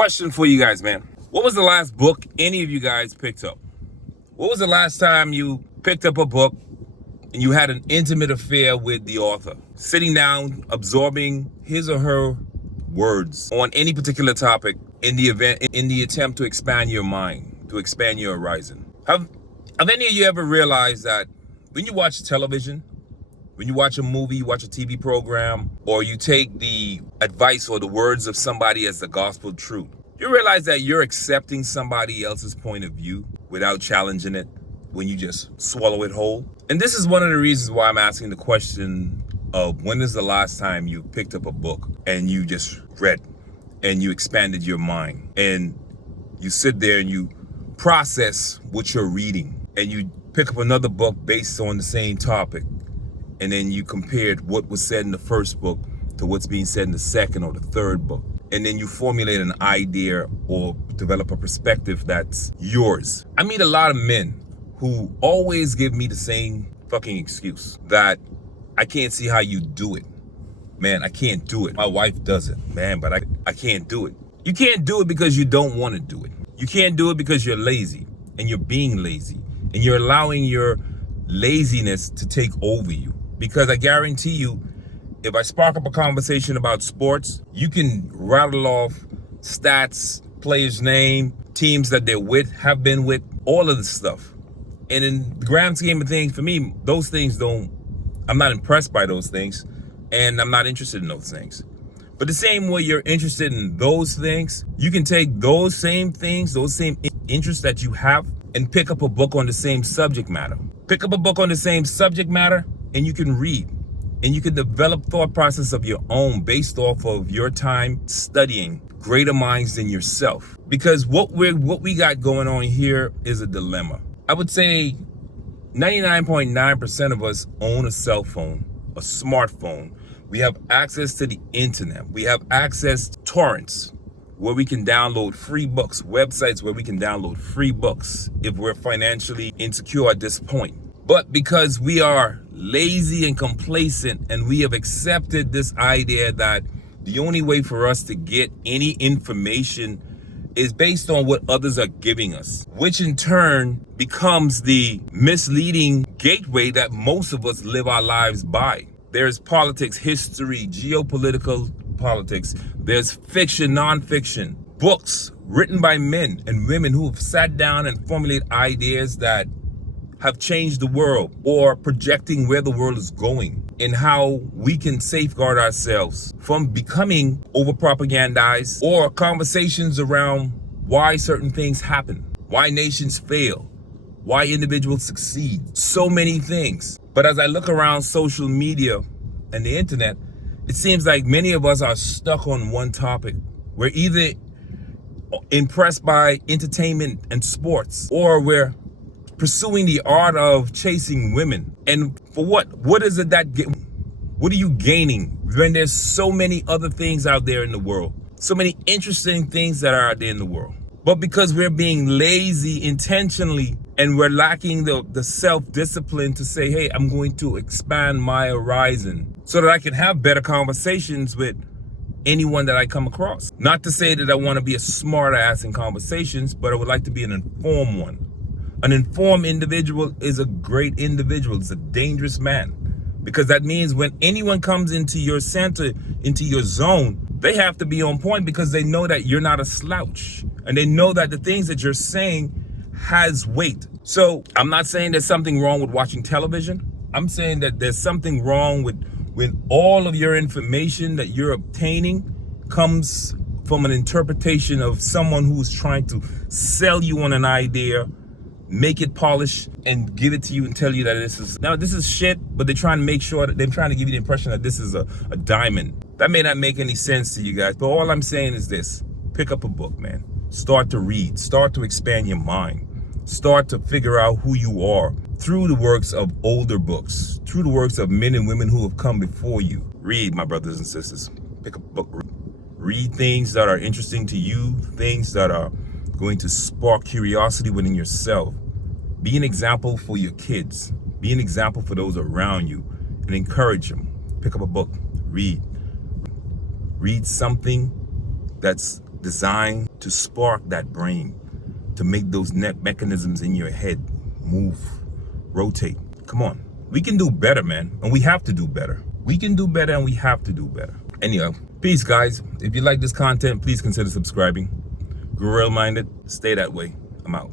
Question for you guys, man. What was the last book any of you guys picked up? What was the last time you picked up a book and you had an intimate affair with the author? Sitting down, absorbing his or her words on any particular topic in the attempt to expand your mind, to expand your horizon. Have any of you ever realized that when you watch television, when you watch a movie, you watch a TV program, or you take the advice or the words of somebody as the gospel truth, you realize that you're accepting somebody else's point of view without challenging it when you just swallow it whole? And this is one of the reasons why I'm asking the question of when is the last time you picked up a book and you just read and you expanded your mind and you sit there and you process what you're reading and you pick up another book based on the same topic, and then you compared what was said in the first book to what's being said in the second or the third book. And then you formulate an idea or develop a perspective that's yours. I meet a lot of men who always give me the same fucking excuse that I can't see how you do it. Man, I can't do it. My wife does it, man, but I can't do it. You can't do it because you don't want to do it. You can't do it because you're lazy and you're being lazy and you're allowing your laziness to take over you. Because I guarantee you, if I spark up a conversation about sports, you can rattle off stats, players' name, teams that they're with, have been with, all of this stuff. And in the grand scheme of things, for me, those things I'm not impressed by those things, and I'm not interested in those things. But the same way you're interested in those things, you can take those same things, those same interests that you have, and pick up a book on the same subject matter. Pick up a book on the same subject matter, and you can read. And you can develop thought process of your own based off of your time studying greater minds than yourself. Because what we got going on here is a dilemma. I would say 99.9% of us own a cell phone, a smartphone. We have access to the internet. We have access to torrents where we can download free books, websites where we can download free books if we're financially insecure at this point. But because we are lazy and complacent and we have accepted this idea that the only way for us to get any information is based on what others are giving us, which in turn becomes the misleading gateway that most of us live our lives by. There's politics, history, geopolitical politics. There's fiction, nonfiction, books written by men and women who have sat down and formulated ideas that have changed the world, or projecting where the world is going and how we can safeguard ourselves from becoming over propagandized, or conversations around why certain things happen, why nations fail, why individuals succeed, so many things. But as I look around social media and the internet, it seems like many of us are stuck on one topic. We're either impressed by entertainment and sports, or we're pursuing the art of chasing women. And for what? What is it what are you gaining when there's so many other things out there in the world? So many interesting things that are out there in the world. But because we're being lazy intentionally and we're lacking the self-discipline to say, hey, I'm going to expand my horizon so that I can have better conversations with anyone that I come across. Not to say that I want to be a smart ass in conversations, but I would like to be an informed one. An informed individual is a great individual. It's a dangerous man, because that means when anyone comes into your center, into your zone, they have to be on point because they know that you're not a slouch and they know that the things that you're saying has weight. So I'm not saying there's something wrong with watching television. I'm saying that there's something wrong with when all of your information that you're obtaining comes from an interpretation of someone who's trying to sell you on an idea, make it polished, and give it to you and tell you that this is shit, but they're trying to make sure that they're trying to give you the impression that this is a diamond. That may not make any sense to you guys, but all I'm saying is this: pick up a book, man. Start to read, start to expand your mind, start to figure out who you are through the works of older books, through the works of men and women who have come before you. Read, my brothers and sisters. Pick up a book. Read things that are interesting to you, things that are going to spark curiosity within yourself. Be an example for your kids. Be an example for those around you, and encourage them. Pick up a book, read. Read something that's designed to spark that brain, to make those net mechanisms in your head move, rotate. Come on. We can do better, man. And we have to do better. We can do better and we have to do better. Anyhow, peace, guys. If you like this content, please consider subscribing. Guerrilla-Minded, stay that way. I'm out.